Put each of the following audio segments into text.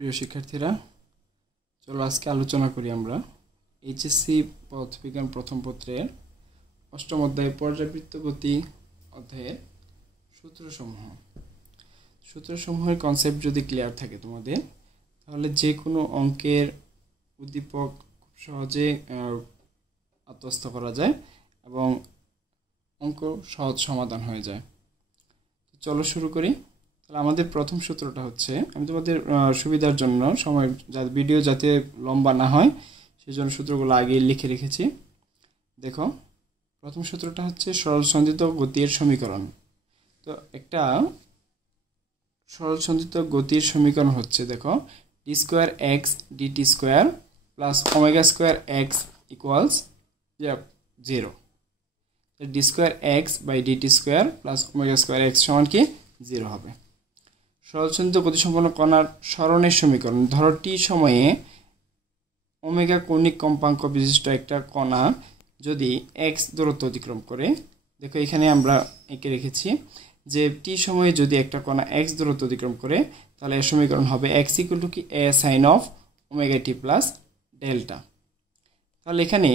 প্রিয় শিক্ষার্থীরা, চলো আজকে আলোচনা করি আমরা এইচএসসি পদার্থবিজ্ঞান প্রথম পত্রের অষ্টম অধ্যায় পর্যাবৃত্ত গতি অধ্যায়ের সূত্রসমূহের কনসেপ্ট যদি ক্লিয়ার থাকে তোমাদের, তাহলে যে কোনো অঙ্কের উদ্দীপক খুব সহজে আত্মস্থ করা যায় এবং অঙ্ক সহজ সমাধান হয়ে যায়। চলো শুরু করি। তাহলে আমাদের প্রথম সূত্রটা হচ্ছে, আমি তোমাদের সুবিধার জন্য সময় ভিডিও যাতে লম্বা না হয় সেই জন্য সূত্রগুলো আগে লিখে রেখেছি। দেখো, প্রথম সূত্রটা হচ্ছে সরলসন্ধিত গতির সমীকরণ। তো একটা সরলসন্ধিত গতির সমীকরণ হচ্ছে, দেখো, d square x dt square plus omega square x equals 0। D square x by dt square plus omega square x সমান কি 0 হবে। সরলসন্ধিত গতিসম্পন্ন কণার সরণের সমীকরণ, ধরো টি সময়ে ওমেগা কৌণিক কম্পাঙ্ক বিশিষ্ট একটা কণা যদি এক্স দূরত্ব অতিক্রম করে, দেখো এখানে আমরা এঁকে রেখেছি যে টি সময়ে যদি একটা কণা এক্স দূরত্ব অতিক্রম করে, তাহলে এর সমীকরণ হবে এক্স ইকুয়াল টু কি a sine of omega t plus delta. তাহলে এখানে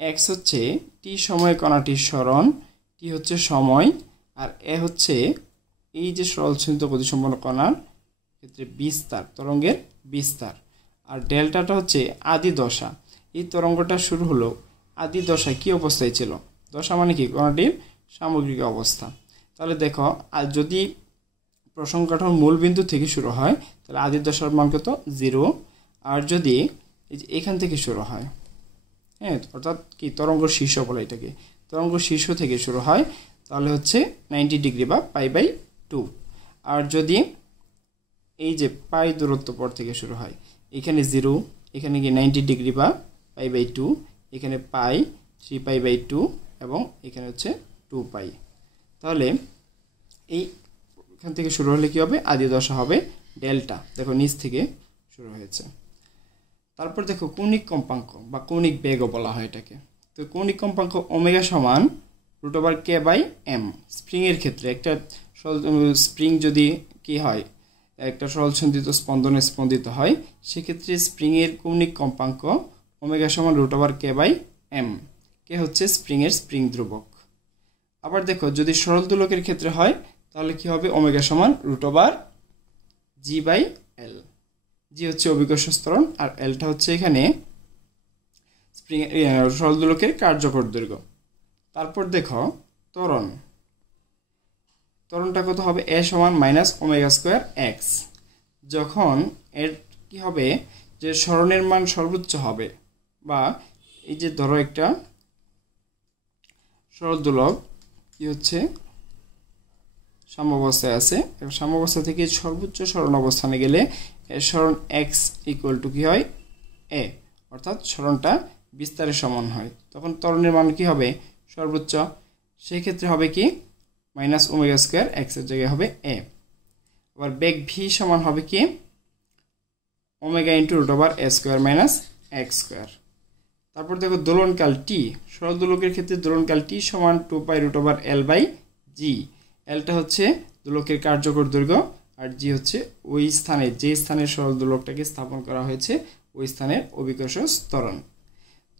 এক্স হচ্ছে টি সময়ে কণাটির সরণ, টি হচ্ছে সময়, আর এ হচ্ছে এই যে সরলসন্ধিত গতিসম্পন্ন কণার ক্ষেত্রে বিস্তার, তরঙ্গের বিস্তার, আর ডেল্টাটা হচ্ছে আদি দশা। এই তরঙ্গটা শুরু হলো আদি দশায় কি অবস্থায় ছিল, দশা মানে কি কণাটির সামগ্রিক অবস্থা। তাহলে দেখো, আর যদি প্রসঙ্গ কাঠামোর মূল বিন্দু থেকে শুরু হয় তাহলে আদি দশার মান কত 0, আর যদি এখান থেকে শুরু হয়, হ্যাঁ, অর্থাৎ কি তরঙ্গ শীর্ষ বলে এটাকে, তরঙ্গ শীর্ষ থেকে শুরু হয় তাহলে হচ্ছে 90 ডিগ্রি বা π/2। আর যদি এই যে পাই দূরত্ব পর থেকে শুরু হয়, এখানে 0, এখানে কি 90 ডিগ্রি বা π/2, এখানে পাই 3π/2 এবং এখানে হচ্ছে 2π। তাহলে এইখান থেকে শুরু হলে কি হবে, আদি দশা হবে ডেল্টা। দেখো নিচ থেকে শুরু হয়েছে। তারপর দেখো কৌণিক কম্পাঙ্ক বা কৌণিক বেগও বলা হয় এটাকে। তো কৌণিক কম্পাঙ্ক ওমেগা সমান √k/m। স্প্রিংয়ের ক্ষেত্রে একটা স্প্রিং যদি কি হয়, একটা সরলসন্ধিত স্পন্দনে স্পন্দিত হয়, সেক্ষেত্রে স্প্রিংয়ের কৌণিক কম্পাঙ্ক ওমেগা সমান √k/m। কে হচ্ছে স্প্রিংয়ের স্প্রিং ধ্রুবক। আবার দেখো যদি সরল দোলকের ক্ষেত্রে হয় তাহলে কি হবে, ওমেগা সমান √g/l। জি হচ্ছে অভিকর্ষ ত্বরণ আর এলটা হচ্ছে এখানে স্প্রিং সরল দোলকের কার্যকর দৈর্ঘ্য। তারপর দেখো ত্বরণটা কত হবে, এ সমান -ω²x। যখন এর কি হবে যে সরণের মান সর্বোচ্চ হবে, বা এই যে ধরো একটা সরল দোলক কি হচ্ছে সাম্যাবস্থায় আছে, সাম্যাবস্থা থেকে সর্বোচ্চ সরণ অবস্থানে গেলে এর সরণ x ইকুয়াল টু কি হয় a, অর্থাৎ সরণটা বিস্তারের সমান হয়, তখন ত্বরণের মান কি হবে সর্বোচ্চ। সেই ক্ষেত্রে হবে কি -ω²x এর জায়গায় হবে a। আবার বেগ v সমান হবে কি ω √a² - x²। তারপর দেখো দোলনকাল t, সরল দোলকের ক্ষেত্রে দোলনকাল t সমান 2π√L/g। এলটা হচ্ছে দোলকের কার্যকর দৈর্ঘ্য, আর জি হচ্ছে ওই স্থানে যে স্থানে সরল দোলকটাকে স্থাপন করা হয়েছে ওই স্থানের অভিকর্ষ ত্বরণ।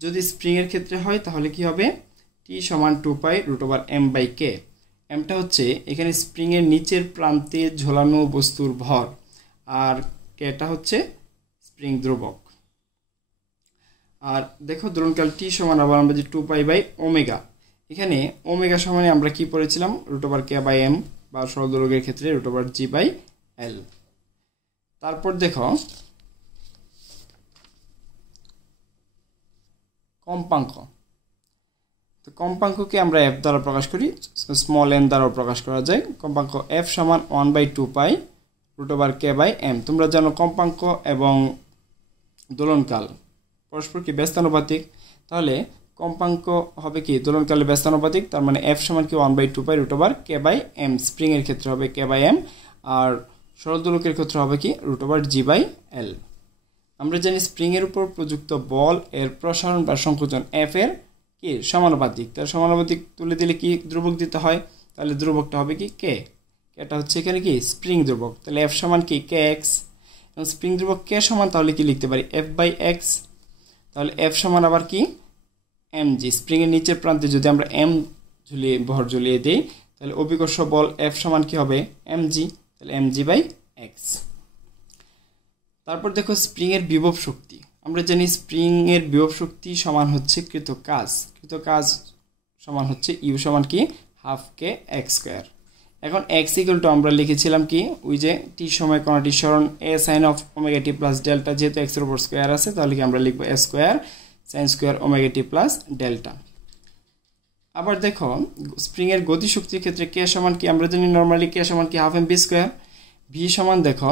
যদি স্প্রিংয়ের ক্ষেত্রে হয় তাহলে কি হবে, t সমান 2π√m/k। এমটা হচ্ছে এখানে স্প্রিংয়ের নিচের প্রান্তে ঝোলানো বস্তুর ভর, আর কেটা হচ্ছে স্প্রিং ধ্রুবক। আর দেখো দোলনকাল টি সমান আবার আমরা যে 2π/ω, এখানে ওমেগা সমানে আমরা কি পড়েছিলাম √k/m, বা সরল দোলকের ক্ষেত্রে √g/l। তারপর দেখো কম্পাঙ্ক। তো কম্পাঙ্ককে আমরা f দ্বারা প্রকাশ করি, স্মল n দ্বারাও প্রকাশ করা যায়। কম্পাঙ্ক f সমান 1/2π√k/m। তোমরা জানো কম্পাঙ্ক এবং দোলনকাল পরস্পর কি ব্যস্তানুপাতিক, তাহলে কম্পাঙ্ক হবে কি দোলনকালে ব্যস্তানুপাতিক, তার মানে f সমান কি 1/2π√k/m। স্প্রিংয়ের ক্ষেত্রে হবে k/m, আর সরল দোলকের ক্ষেত্রে হবে কি √g/l। আমরা জানি স্প্রিংয়ের উপর প্রযুক্ত বল এর প্রসারণ বা সংকোচন f এর কি সমানুপাতিক। তার সমানুপাতিক তুলে দিলে কি ধ্রুবক দিতে হয়, তাহলে ধ্রুবকটা হবে কি k। এটা হচ্ছে এখানে কি স্প্রিং ধ্রুবক, তাহলে f সমান কি kx। স্প্রিং ধ্রুবক কে সমান তাহলে কি লিখতে পারি F/x, তাহলে F সমান আবার কি mg। স্প্রিং এর নিচের প্রান্তে যদি আমরা m ভর ঝুলিয়ে দেই তাহলে অভিকর্ষ বল F সমান কি হবে mg, তাহলে mg/x। তারপর দেখো স্প্রিং এর বিভব শক্তি। আমরা জানি স্প্রিং এর বিভব শক্তি সমান হচ্ছে কৃত কাজ সমান হচ্ছে u সমান কি হাফ কে x স্কয়ার। এখন x ইকুয়াল টু আমরা লিখেছিলাম কি ওই যে t সময় কোণাটি সরণ a sin of omega t plus delta, যেহেতু x এর উপর স্কয়ার আছে তাহলে কি আমরা লিখব a square sin square omega t plus delta। আবার দেখো স্প্রিং এর গতি শক্তির ক্ষেত্রে k সমান কি আমরা জানি নরমালি k সমান কি হাফ mv স্কয়ার। v সমান দেখো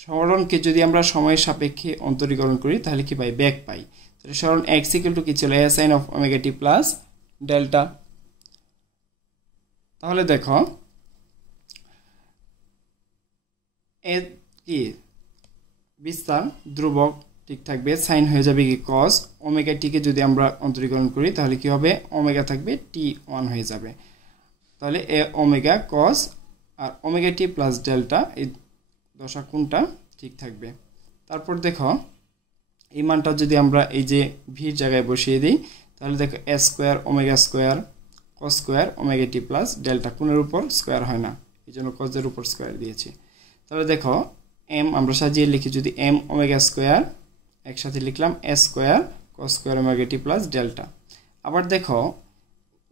সরণকে যদি আমরা সময়ের সাপেক্ষে অন্তরীকরণ করি তাহলে কি পাই বেগ পাই। তাহলে সরণ x ইকুয়াল টু কি ছিল a sin of omega t plus delta। তাহলে দেখো এ কি বিস্তার ধ্রুবক ঠিক থাকবে, সাইন হয়ে যাবে কি cos, ওমেগা টি কে যদি আমরা অন্তরীকরণ করি তাহলে কি হবে ওমেগা থাকবে t1 হয়ে যাবে। তাহলে এ ওমেগা cos আর ওমেগা টি প্লাস ডেল্টা এই দশা কোণটা ঠিক থাকবে। তারপর দেখো এই মানটা যদি আমরা এই যে ভির জায়গায় বসিয়ে দিই তাহলে দেখো a square omega square cos square omega t plus delta কোণের উপর স্কয়ার হয় না, এইজন্য cos এর উপর স্কয়ার দিয়েছি। তাহলে দেখো m আমরা সাজিয়ে লিখি যদি m ওমেগা স্কয়ার একসাথে লিখলাম a square cos square omega t plus delta. আবার দেখো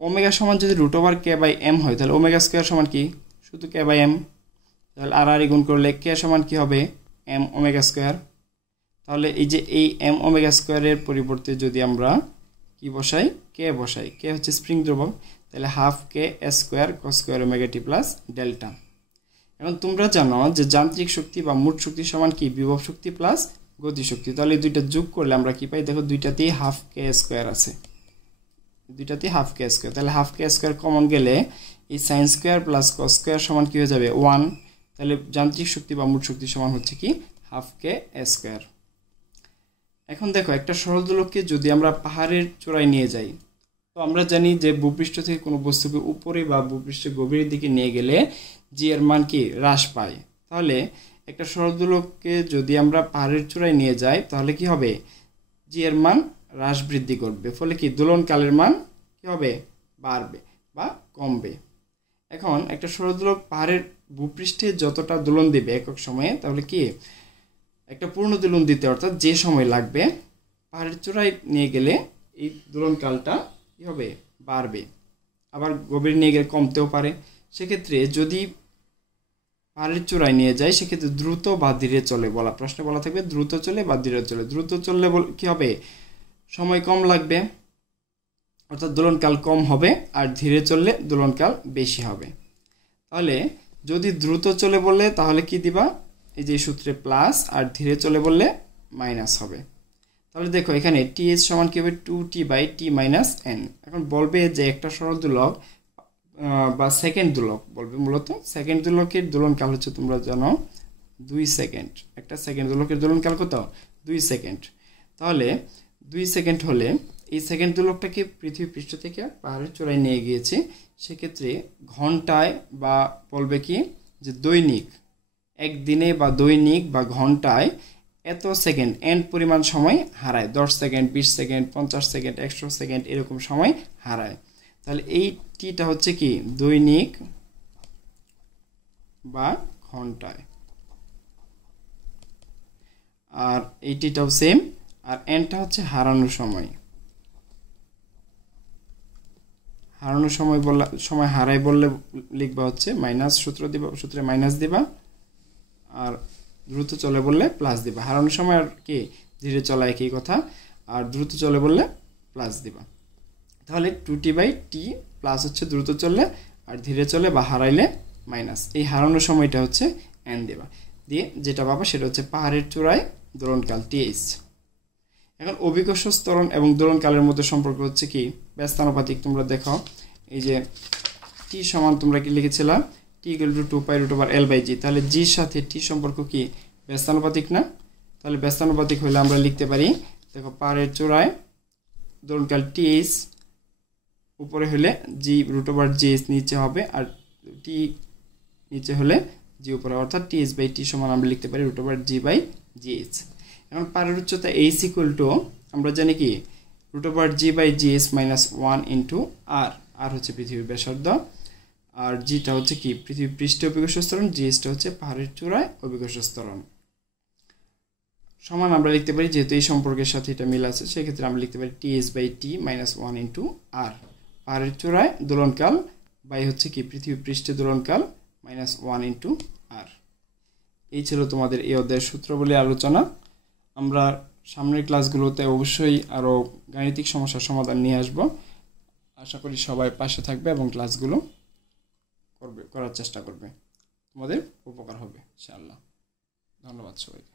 ওমেগা সমান যদি √k/m হয় তাহলে ওমেগা স্কয়ার সমান কি শুধু k/m, তাহলে আর গুণ করলে k সমান কি হবে m ওমেগা স্কয়ার। তাহলে এই যে এই m ওমেগা স্কয়ারের পরিবর্তে যদি আমরা কি বসাই k বসাই, k হচ্ছে স্প্রিং ধ্রুবক, তাহলে half k a square cos square omega t plus delta. এখন তোমরা জানো যে যান্ত্রিক শক্তি বা মোট শক্তি সমান কি বিভব শক্তি প্লাস গতি শক্তি। তাহলে এই দুইটা যোগ করলে আমরা কি পাই দেখো দুইটাতেই হাফ k স্কয়ার আছে, দুইটাতেই হাফ k স্কয়ার। তাহলে হাফ k স্কয়ার কমন গেলে এই sin square plus cos square সমান কি হয়ে যাবে 1। তাহলে যান্ত্রিক শক্তি বা মোট শক্তি সমান হচ্ছে কি হাফ k স্কয়ার। এখন দেখো একটা সরল দোলককে যদি আমরা পাহাড়ের চূড়ায় নিয়ে যাই তো আমরা জানি যে ভূপৃষ্ঠ থেকে কোনো বস্তুকে উপরে বা ভূপৃষ্ঠের গভীরের দিকে নিয়ে গেলে জি এর মান কি হ্রাস পায়। তাহলে একটা সরল দোলককে যদি আমরা পাহাড়ের চূড়ায় নিয়ে যাই তাহলে কি হবে জি এর মান হ্রাস বৃদ্ধি করবে, ফলে কি দোলনকালের মান কি হবে বাড়বে বা কমবে। এখন একটা সরল দোলক পাহাড়ের ভূপৃষ্ঠে যতটা দোলন দিবে একক সময়ে তাহলে কি একটা পূর্ণ দোলন দিতে অর্থাৎ যে সময় লাগবে পাহাড়ের চূড়ায় নিয়ে গেলে এই দোলনকালটা কি হবে বাড়বে, আবার গভীর নিয়ে গেলে কমতেও পারে। সেক্ষেত্রে যদি পাহাড়ের চূড়ায় নিয়ে যায় সেক্ষেত্রে দ্রুত বা ধীরে চলে বলা প্রশ্নে বলা থাকবে দ্রুত চলে বা ধীরে চলে। দ্রুত চললে কি হবে সময় কম লাগবে অর্থাৎ দোলনকাল কম হবে, আর ধীরে চললে দোলনকাল বেশি হবে। তাহলে যদি দ্রুত চলে বললে তাহলে কি দিবা এই যে সূত্রে প্লাস, আর ধীরে চলে বললে মাইনাস হবে। তাহলে দেখো এখানে ts সমান কি হবে 2t/t - n। এখন বলবে যে একটা সরল দোলক বা সেকেন্ড দোলক বলবে, মূলত সেকেন্ড দোলকের দোলনকাল হচ্ছে তোমরা জানো 2 সেকেন্ড। একটা সেকেন্ড দোলকের দোলনকাল কত 2 সেকেন্ড। তাহলে 2 সেকেন্ড হলে এই সেকেন্ড দোলকটাকে পৃথিবী পৃষ্ঠ থেকে পাহাড়ের চূড়ায় নিয়ে গিয়েছে, সেক্ষেত্রে ঘন্টায় বা বলবে কি যে দৈনিক একদিনে বা দৈনিক বা ঘন্টায় এত সেকেন্ড n পরিমাণ সময় হারায়, 10 সেকেন্ড 20 সেকেন্ড 50 সেকেন্ড 100 সেকেন্ড এরকম সময় হারায়। তাহলে এই টিটা হচ্ছে কি দৈনিক বা ঘন্টায়, আর এই টিটাও সেম, আর nটা হচ্ছে হারানোর সময়। হারানোর সময় বললে সময় হারায় বললে লিখবা হচ্ছে মাইনাস সূত্র দিবা, সূত্রে মাইনাস দিবা, আর দ্রুত চলে বললে প্লাস দিবা। হারানোর সময় আর কি ধীরে চলা একই কথা, আর দ্রুত চলে বললে প্লাস দিবা। তাহলে 2t/t প্লাস হচ্ছে দ্রুত চললে, আর ধীরে চলে বা হারাইলে মাইনাস। এই হারানোর সময়টা হচ্ছে n দেবা, দিয়ে যেটা পাবা সেটা হচ্ছে পাহাড়ের চূড়ায় দোলনকাল th। এখন অভিকর্ষ ত্বরণ এবং দোলনকালের মধ্যে সম্পর্ক হচ্ছে কি ব্যস্তানুপাতিক। তোমরা দেখো এই যে t সমান তোমরা কি লিখেছিলা t = 2π√L/g। তাহলে g এর সাথে t সম্পর্ক কি ব্যস্তানুপাতিক না? তাহলে ব্যস্তানুপাতিক হলে আমরা লিখতে পারি দেখো পাহাড়ের চূড়ায় দোলনকাল th উপরে হলে g √g নিচে হবে, আর t নিচে হলে জি উপরে, অর্থাৎ টিএস বাই টি সমান আমরা লিখতে পারি root over g by gs. এখন পারের উচ্চতা এইচ ইকুয়াল টু আমরা জানি কি root over g by gs minus 1 into R. R হচ্ছে পৃথিবীর ব্যাসার্ধ, আর জিটা হচ্ছে কি পৃথিবীর পৃষ্ঠে অভিকর্ষ ত্বরণ, জিএসটা হচ্ছে পাহাড়ের চূড়ায় অভিকর্ষ ত্বরণ। সমান আমরা লিখতে পারি, যেহেতু এই সম্পর্কের সাথে এটা মিল আছে সেক্ষেত্রে আমরা লিখতে পারি ts by t minus 1 into R. পাহাড়ের চূড়ায় দোলনকাল বাই হচ্ছে কি পৃথিবী পৃষ্ঠে দোলনকাল মাইনাস 1 ইন্টু আর। এই ছিল তোমাদের এই অধ্যায়ের সূত্রাবলী আলোচনা। আমরা সামনের ক্লাসগুলোতে অবশ্যই আরও গাণিতিক সমস্যার সমাধান নিয়ে আসব। আশা করি সবাই পাশে থাকবে এবং ক্লাসগুলো করার চেষ্টা করবে, তোমাদের উপকার হবে ইনশাআল্লাহ। ধন্যবাদ সবাইকে।